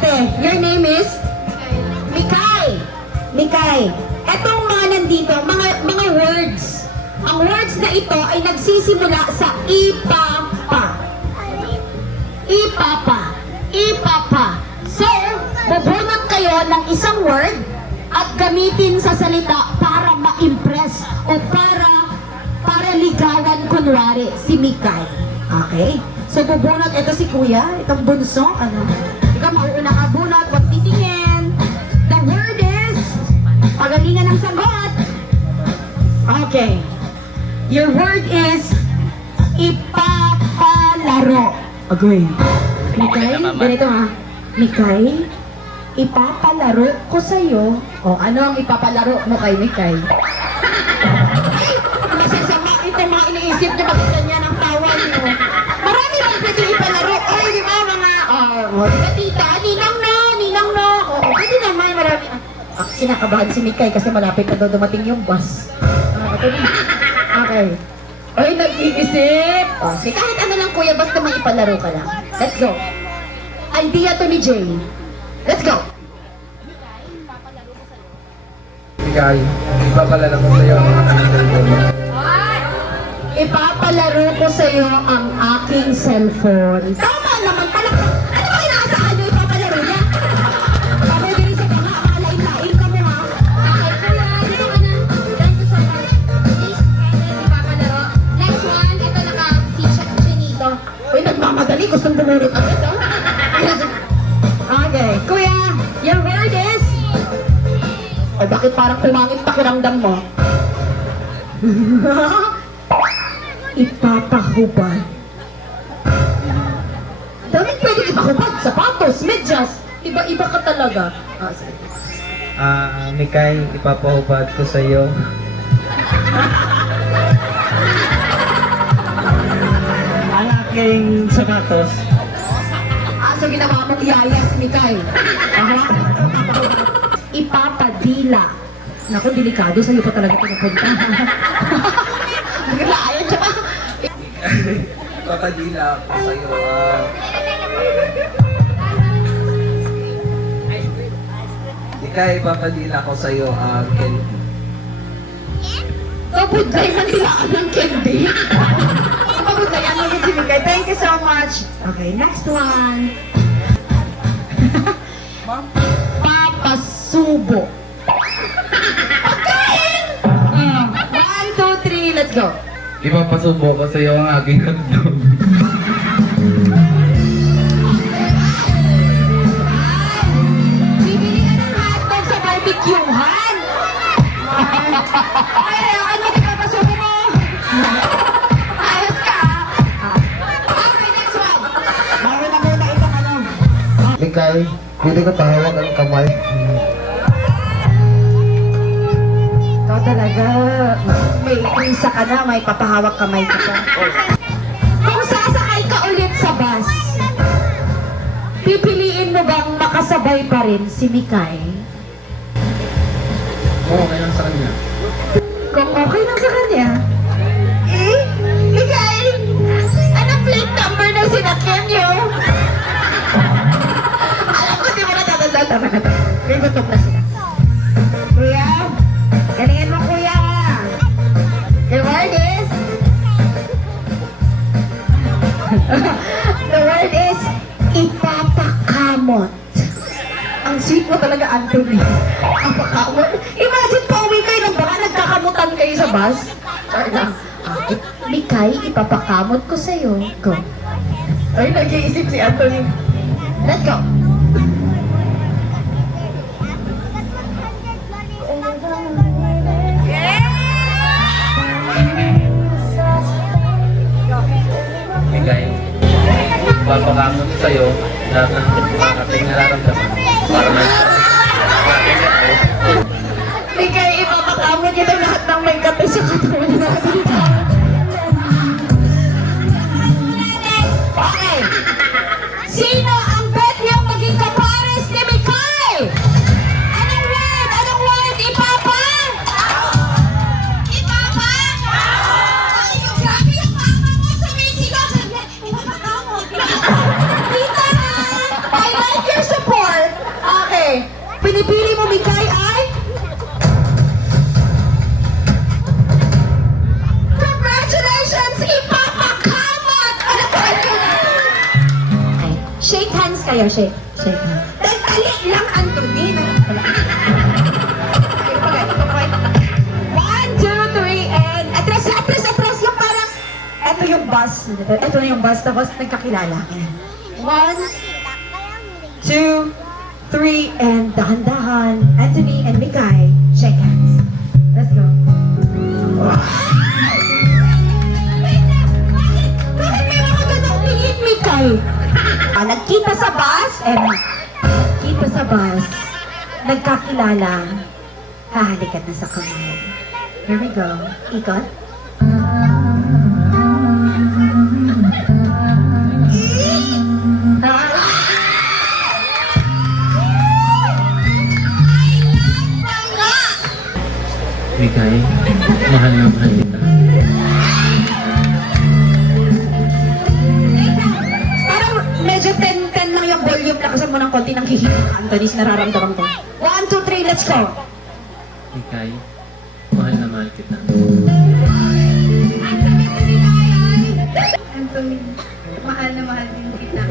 ate. Your name is? Mikay. Mikay. Etong mga nandito, mga words. Ang words na ito ay nagsisimula sa ipapa. Ipapa. Ipapa. So, bubunot kayo ng isang word at gamitin sa salita para ma-impress o para ligawan kunwari si Mikay. Okay? So, bubunot ito si Kuya, itong bunso, ano? Ikaw mauuna ka bunot, wag titingin. The word is, pagalingan ng sagot. Okay. Your word is, ipapalaro. Okay. Mikay, ganito ha. Mikay, ipapalaro ko sa'yo. O, ano ang ipapalaro mo kay Mikay? Masasama ito mga iniisip niyo pag ganyan ang tawa niyo. Marami bang pwede ipalaro? Ay, di ba mga, tita, ninang na. O, pwede naman, marami. Kinakabahan si Mikay kasi malapit na daw dumating yung bus. Okay. Ay, nag-iisip. O, sige, kahit ano lang kuya, basta may ipalaro ka lang. Let's go. Idea to ni Jay. Let's go. Mikay, ipapalala ko sa'yo ang aking cellphone. Ipapalaro ko sa iyo ang aking cellphone. Tama naman pala. Ano ba inaasahan niyo ipapalaro niya? Sabi din sa mga akalain-lain ka mo ha. Okay, kuya, dito ka na. Thank you so much. Please, ipapalaro. Next one, ito naka-feature chinito. Uy, nagmamadali. Gustong bumulot agad ha. Okay. Kuya, your word is? Ay, bakit parang kumangit pakiramdam mo? Ipapahubad. Dami pwede ipahubad. Sapatos, medyas. Iba-iba ka talaga. Sige. Mikay, ipapahubad ko sa'yo. Ang aking sapatos. So ginawa mong iyaya si Mikay. Ipapadila. Naku, delikado. Sa'yo pa talaga pinupunta. Bigla, ayaw siya pa. Ipapadila ko sa'yo. Mikay, ipapadila ko sa'yo ang candy. Pabudlay manilaan ng candy. Pabudlay ang mga si Mikay. Thank you so much. Okay, next one. Papasubo. Pagkain! 1, 2, 3, let's go. Ipapasubo ko sa'yo ang aking hotdog. Bibili ka ng hotdog sa barbecue-han. Ay, ano ipapasubo mo? Ayos ka. Okay, next one. Bago na muna itong ano. Mikay, pwede ko pahawak ang kamay. Ikaw talaga, may isa ka na, may papahawak kamay ka pa. Kung sasakay ka ulit sa bus, pipiliin mo bang makasabay pa rin si Mikay? Oo, ngayon sa kanya. Kung okay lang sa kanya. Eh, Mikay, anong plate number na sinakyan niyo? Alam ko, di mo natatanda. Tama na to. May gutom na sila. Kuya, galingan mo kuya. Your word is? The word is ipapakamot. Ang sweet mo talaga, Anthony. Ipapakamot. Imagine pa uwi kayo ng baka nagkakamutan kayo sa bus. Sorry lang. Mikay, ipapakamot ko sa'yo. Go. Ay, nag-iisip si Anthony. Let's go. Mikay, papakamot sa'yo lahat ng ating nararamdaman para Mikay, ipapakamot kita lahat ng may kape sa katawan natin. Okay. Sino ang bet niyang maging kapares ni Mikay? Anong word? Anong word? Ipapa? Ipapa? Ay, yung grabe yung mama mo sa Mexico. Ipapakamot. Tita, I like your support. Shake hands kayo, shake. Shake hands. Dali lang, Anthony. One, two, three, and atras yung parang, eto yung bus. Eto na yung bus, tapos nagkakilala. One, two, three, and dahan-dahan. Anthony and Mikay, shake hands. Let's go. Bakit may mga ganong pilit, Mikay? Nagkita sa bus, nagkakilala, hahalikan na sa kamay. Here we go. Ikot. Mikay, mahal na mahal kita. Parang medyo 10-10 lang yung volume. Lakasan mo ng konti ng hihilig ka, Anthony. Nararamdaman ko. 1, 2, 3, let's go. Mikay, mahal na mahal kita. Anthony, mahal na mahal din kita.